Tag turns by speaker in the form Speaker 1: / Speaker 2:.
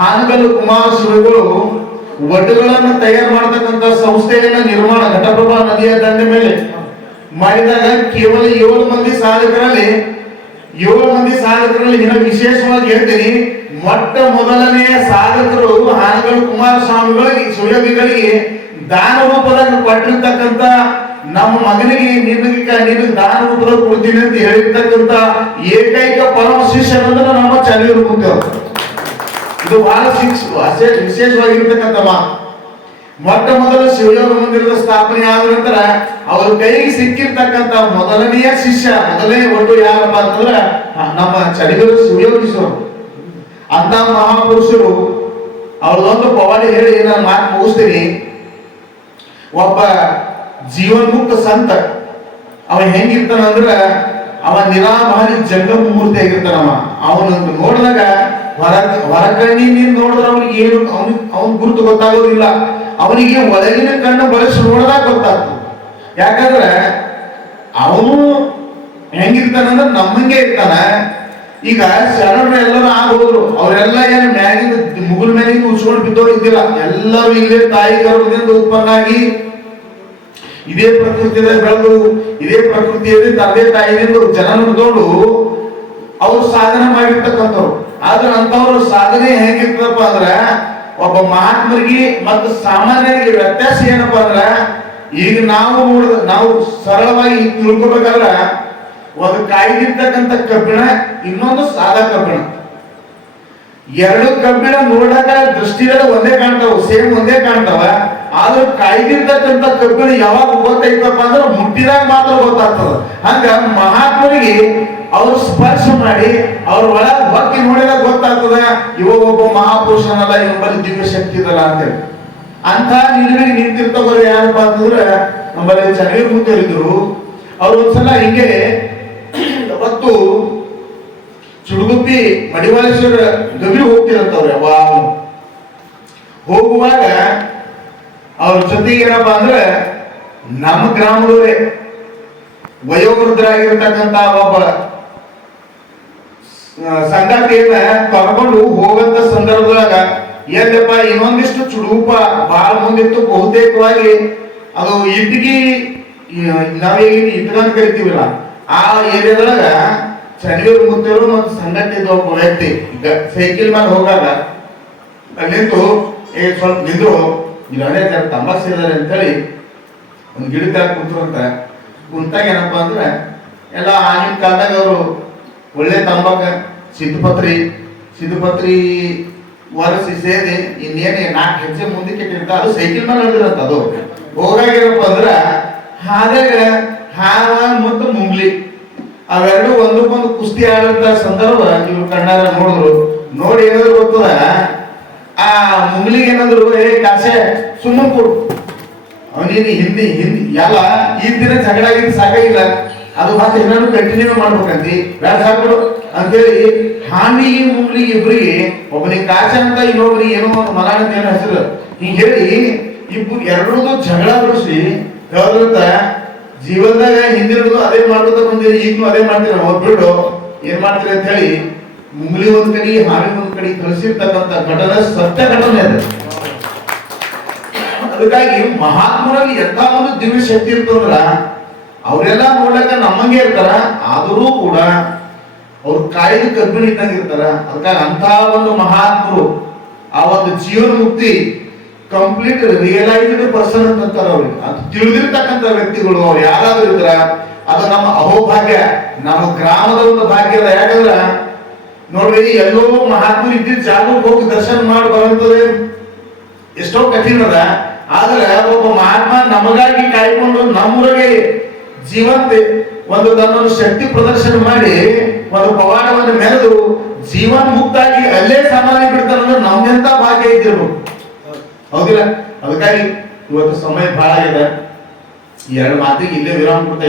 Speaker 1: ಹಾನಗಲ್ಲು ಕುಮಾರಸ್ವಾಮಿಗಳು ಒಡ್ಡುಗಳನ್ನು ತಯಾರು ಮಾಡತಕ್ಕಂತ ಸಂಸ್ಥೆಯನ್ನ ನಿರ್ಮಾಣ, ಘಟಪ್ರಭಾ ನದಿಯ ದಂಡೆ ಮೇಲೆ ಮಾಡಿದಾಗ ಕೇವಲ ಏಳು ಮಂದಿ ಸಾಧಕರಲ್ಲಿ, ಏಳು ಮಂದಿ ಸಾಧಕರಲ್ಲಿ ಇನ್ನು ವಿಶೇಷವಾಗಿ ಹೇಳ್ತೀನಿ, ಮೊಟ್ಟ ಮೊದಲನೆಯ ಸಾಧಕರು ಹಾನಗಲ್ ಕುಮಾರಸ್ವಾಮಿಗಳಿಗೆ ಸುಯೋಗಿಗಳಿಗೆ ದಾನ ರೂಪದಾಗ ಕೊಟ್ಟಿರ್ತಕ್ಕಂತ ನಮ್ಮ ಮಗನಿಗೆ ನಿನಗೆ ನೀನು ದಾನ ರೂಪದಾಗ ಕೊಡ್ತೀನಿ ಅಂತ ಹೇಳಿರ್ತಕ್ಕಂತ ಏಕೈಕ ಪರಮ ಶಿಷ್ಯನಂದ್ರೆ ನಮ್ಮ ಚಳಿಯರು ಇದು ಬಹಳ ಶಿಕ್ಷ ಅಷ್ಟೇ ವಿಶೇಷವಾಗಿರ್ತಕ್ಕಂಥ ಮಾತು ಮೊಟ್ಟ ಮೊದಲು ಶಿವಯೋಗ ಮಂದಿರದ ಸ್ಥಾಪನೆ ಆದ ನಂತರ ಅವರ ಕೈಗೆ ಸಿಕ್ಕಿರ್ತಕ್ಕಂಥ ಮೊದಲನೆಯ ಶಿಷ್ಯ, ಮೊದಲನೇ ಒಟ್ಟು ಯಾರಪ್ಪ ಅಂತಂದ್ರೆ ನಮ್ಮ ಚಳಿಗರು ಶಿವಯೋಗೀಶ್ವರರು ಅಂತ ಮಹಾಪುರುಷರು ಅವ್ರದೊಂದು ಪವಾಡಿ ಹೇಳಿ ನಾನು ಮಾತು ಮುಗಿಸ್ತೀನಿ. ಒಬ್ಬ ಜೀವನ್ಮುಕ್ತ ಸಂತ, ಅವ ಹೆಂಗಿರ್ತಾನ ಅಂದ್ರ ಅವ ನಿರಾಭಾರಿ ಜಂಗಮ ಮೂರ್ತಿ ಆಗಿರ್ತಾನವ ಅವನ ನೋಡಿದಾಗ ಹೊರ ನೀನ್ ನೋಡಿದ್ರೆ ಅವ್ನಿಗೆ ಏನು ಅವ್ನ ಗುರುತು ಗೊತ್ತಾಗೋದಿಲ್ಲ. ಅವನಿಗೆ ಒಳಗಿನ ಕಣ್ಣು ಬಳಸಿ ನೋಡಿದಾಗ ಗೊತ್ತಾಗ್ತದೆ. ಯಾಕಂದ್ರೆ ಅವನು ಹೆಂಗಿರ್ತಾನಂದ್ರೆ ನಮ್ಮಂಗೆ ಇರ್ತಾನ. ಈಗ ಶರಣರು ಎಲ್ಲರೂ ಆಗೋದ್ರು, ಅವರೆಲ್ಲ ಏನು ಮ್ಯಾಗಿನ ಮುಗುಲ್ ಮ್ಯಾಗಿ ಉಚ್ಕೊಂಡು ಬಿದ್ದವ್ರು ಇದ್ದಿಲ್ಲ. ಎಲ್ಲರೂ ಇಲ್ಲೇ ತಾಯಿ ಗರ್ಭದಿಂದ ಉತ್ಪನ್ನ ಆಗಿ ಇದೇ ಪ್ರಕೃತಿಯಲ್ಲಿ ಬೆಳೆದು, ಇದೇ ಪ್ರಕೃತಿಯಲ್ಲಿ ತಂದೆ ತಾಯಿಯಿಂದ ಜನ ನುಡಿದೋಳು ಅವ್ರು ಸಾಧನೆ ಮಾಡಿರ್ತಕ್ಕಂಥವ್ರು. ಆದ್ರೆ ಅಂತವ್ರ ಸಾಧನೆ ಹೇಗಿರ್ತದಪ್ಪ ಅಂದ್ರ ಒಬ್ಬ ಮಹಾತ್ಮರಿಗೆ ಮತ್ತು ಸಾಮಾನ್ಯರಿಗೆ ವ್ಯತ್ಯಾಸ ಏನಪ್ಪ ಅಂದ್ರ ಈಗ ನಾವು ನಾವು ಸರಳವಾಗಿ ತಿಳ್ಕೊಬೇಕಾದ್ರ ಒಂದು ಕಾಯ್ದಿರ್ತಕ್ಕಂಥ ಕಬ್ಬಿಣ, ಇನ್ನೊಂದು ಸಾದಾ ಕಬ್ಬಿಣ. ಎರಡು ಕಬ್ಬಿಣ ನೋಡಕ ದೃಷ್ಟಿಯಲ್ಲಿ ಒಂದೇ ಕಾಣ್ತಾವ, ಸೇಮ್ ಒಂದೇ ಕಾಣ್ತಾವ. ಆದ್ರೆ ಕಾಯ್ದಿರ್ತಕ್ಕಂಥ ಕಬ್ಬಿಣ ಯಾವಾಗ ಗೊತ್ತೈತಪ್ಪ ಅಂದ್ರೆ ಮುಟ್ಟಿದಾಗ ಮಾತ್ರ ಗೊತ್ತಾಗ್ತದ. ಹಂಗ ಮಹಾತ್ಮರಿಗೆ ಅವ್ರು ಸ್ಪರ್ಶ ಮಾಡಿ ಅವ್ರ ಒಳಗ ಹೊಕ್ಕಿ ನೋಡಿದಾಗ ಗೊತ್ತಾಗ್ತದ, ಇವಾಗ ಒಬ್ಬ ಮಹಾಪುರುಷನಲ್ಲ ಇವನಲ್ಲಿ ದಿವ್ಯ ಶಕ್ತಿ ಇದಲ್ಲ ಅಂತೇಳಿ. ಅಂತ ನಿಲುವಿಗೆ ನಿಂತಿರ್ತವ್ರು ಯಾರಪ್ಪ ಅಂತಂದ್ರೆ ನಮ್ಮಲ್ಲಿ ಚೆನ್ನಾಗಿ ಕೂತಿರಿದ್ರು ಅವ್ರು ಒಂದ್ಸಲ ಹಿಂಗೆ ಅವತ್ತು ಚುಡುಗುಪ್ಪಿ ಮಡಿವಾಳೇಶ್ವರ ಗವಿ ಹೋಗ್ತಿರಂತವ್ರು ಯಾವಾಗ ಹೋಗುವಾಗ ಅವ್ರ ಜೊತೆಗೆ ಏನಪ್ಪ ಅಂದ್ರೆ ನಮ್ಮ ಗ್ರಾಮದವರೇ, ವಯೋವೃದ್ಧರಾಗಿರ್ತಕ್ಕಂಥ ಒಬ್ಬ ಸಂಗಾತಿಯನ್ನ ಕರ್ಕೊಂಡು ಹೋಗಂತ ಸಂದರ್ಭದಾಗ ಎಲ್ಲಪ್ಪ ಇನ್ನೊಂದಿಷ್ಟು ಚುಡೂಪ ಬಹಳ ಮುಂದಿತ್ತು, ಬಹುತೇಕವಾಗಿ ಅದು ಇಟ್ಗಿ ನಾವೇನು ಇಟ್ಕೊಂಡ್ ಕರಿತೀವಲ್ಲ. ಆ ಏರಿಯಾದೊಳಗ ಚನ್ನವೀರ್ ಮುತ್ತೇರು ಮತ್ತು ಸಂಗತಿ ಒಬ್ಬ ವ್ಯಕ್ತಿ ಸೈಕಲ್ ಮೇಲೆ ಹೋಗಾಗ ಅಲ್ಲಿಂದು ಏ, ಸ್ವಲ್ಪ ನಿಂದ್ರು ಇಲ್ಲೇ ತಂಬಾಕ್ ಸೇದಾರೆ ಅಂತೇಳಿ ಒಂದು ಗಿಡದಾಗ ಕುಂತ್ರು ಅಂತ. ಕುಂತಾಗ ಏನಪ್ಪ ಅಂದ್ರೆ, ಎಲ್ಲ ಆಗಿನ ಕಾಲದಾಗ ಅವರು ಒಳ್ಳೆ ತಂಬಾಕ, ಸಿದ್ಧಪತ್ರಿ ಸಿದ್ಧಪತ್ರಿ ಒರೆಸಿ ಸೇರಿ ಇನ್ನೇನು ನಾಲ್ಕು ಹೆಜ್ಜೆ ಮುಂದಕ್ಕೆ ಇಟ್ಟಿರ್ತ ಅದು ಸೈಕಲ್ ಮೇಲೆ ನಡೆದಿರತ್ತ ಅದು. ಹೋಗಾಗಿರಪ್ಪ ಅಂದ್ರೆ ಹಾದಾಗ ಹಾರ ಮತ್ತು ಮುಂಗ್ಲಿ ಅವೆರಡು ಒಂದಕ್ಕೊಂದು ಕುಸ್ತಿ ಆಡಂತ ಸಂದರ್ಭ ಇವ್ರು ಕಣ್ಣಾರ ನೋಡಿದ್ರು. ನೋಡಿ ಏನಾದ್ರು ಗೊತ್ತದ? ಆ ಮುಂಗ್ಲಿಗೆ ಏನಂದ್ರು, ಏ ಕಾಸೆ, ಸುಮ್ಮನೆ ಕೊಡು ಅವನೇನು ಹಿಂದಿ ಹಿಂದಿ, ಎಲ್ಲ ಈ ದಿನ ಜಗಳ ಸಾಕಾಗಿಲ್ಲ. ಅದು ಮತ್ತೆ ಇನ್ನೂ ಕಂಟಿನ್ಯೂ ಮಾಡ್ಬೇಕಂತಿ. ವ್ಯಾಸಾಗಳು ಅಂತೇಳಿ ಹಾನಿಗೆ ಮುಂಗ್ಲಿಗೆ ಇಬ್ಬರಿಗೆ ಒಬ್ಬನಿಗೆ ಕಾಸೆ ಅಂತ ಏನೋ ಒಂದು ಮಲ ಅಂತ ಏನೋ ಹೆಸರು. ಹಿಂಗೆ ಹೇಳಿ ಇಬ್ಬರು ಎರಡೂ ಜಗಳ ಬಿಡಿಸಿ ಹೇಳದ್ರಂತ ಜೀವನದಾಗ ಹಿಂದಿರೋದು ಅದೇ ಮಾಡ್ಕೊತ ಬಂದಿರಿ, ಈಗಲೂ ಅದೇ ಮಾಡ್ತೀರ, ಒಬ್ಬಿಡು. ಏನ್ ಮಾಡ್ತೀರಿ ಅಂತ ಹೇಳಿ ಮುಂಗ್ಲಿ ಒಂದ್ ಕಡೆ ಹಾವಿ ಒಂದ್ ಕಡೆ ಕಲಸಿರ್ತಕ್ಕಂಥ ಘಟನೆ, ಸತ್ಯ ಘಟನೆ ಅದು. ಅದಕ್ಕಾಗಿ ಮಹಾತ್ಮರಲ್ಲಿ ಎಂತ ಒಂದು ದಿವ್ಯ ಶಕ್ತಿ ಇರ್ತಂದ್ರ ಅವರೆಲ್ಲ ನೋಡಕ್ಕೆ ನಮ್ಮಂಗೆ ಇರ್ತಾರ, ಆದರೂ ಕೂಡ ಅವ್ರ ಕಬ್ಬಿಣ ಇದ್ದಂಗೆ ಇರ್ತಾರ. ಅದಕ್ಕಾಗಿ ಅಂತ ಒಂದು ಮಹಾತ್ಮರು, ಆ ಒಂದು ಜೀವನ ಮುಕ್ತಿ ಕಂಪ್ಲೀಟ್ ರಿಯಲೈಸ್ಡ್ ಪರ್ಸನ್ ಅಂತಾರೆ ಅವ್ರಿಗೆ ಅದು ತಿಳಿದಿರ್ತಕ್ಕಂಥ ವ್ಯಕ್ತಿಗಳು, ಅವ್ರು ಯಾರಾದ್ರೂ ಇರ್ತಾರ ಅದು ನಮ್ಮ ಅಹೋಭಾಗ್ಯ. ನಮ್ಮ ಗ್ರಾಮದ ಒಂದು ಭಾಗ್ಯ ಅದ. ಯಾಕಂದ್ರ, ನೋಡ್ರಿ, ಎಲ್ಲೋ ಮಹಾತ್ಮರು ಇದ್ದಿದ್ದ ಜಾಗಕ್ಕೆ ಹೋಗಿ ದರ್ಶನ ಮಾಡಿ ಬರುತ್ತದೆ ಎಷ್ಟೋ ಕಠಿಣ ಅದ. ಆದ್ರೆ, ಒಬ್ಬ ಮಹಾತ್ಮ ನಮಗಾಗಿ ಕಾಯ್ಕೊಂಡು ನಮ್ಮೂರಿಗೆ ಜೀವಂತ ಒಂದು ತನ್ನ ಶಕ್ತಿ ಪ್ರದರ್ಶನ ಮಾಡಿ, ಒಂದು ಪವಾಡವನ್ನು ಮೆರೆದು ಜೀವನ್ ಮುಕ್ತಾಗಿ ಅಲ್ಲೇ ಸಮಾಧಿ ಬಿಡ್ತಾರ ನಮ್ದೆಂತ ಭಾಗ್ಯ ಇದ್ದಿರ್ಬೇಕು ಹೌದಿಲ್ಲ? ಅದಕ್ಕಾಗಿ ಇವತ್ತು ಸಮಯ ಬಹಳ ಈ ಎರಡು ಮಾತಿಗೆ ಇಲ್ಲೇ ವಿರಾಮ ಕೊಡ್ತಾ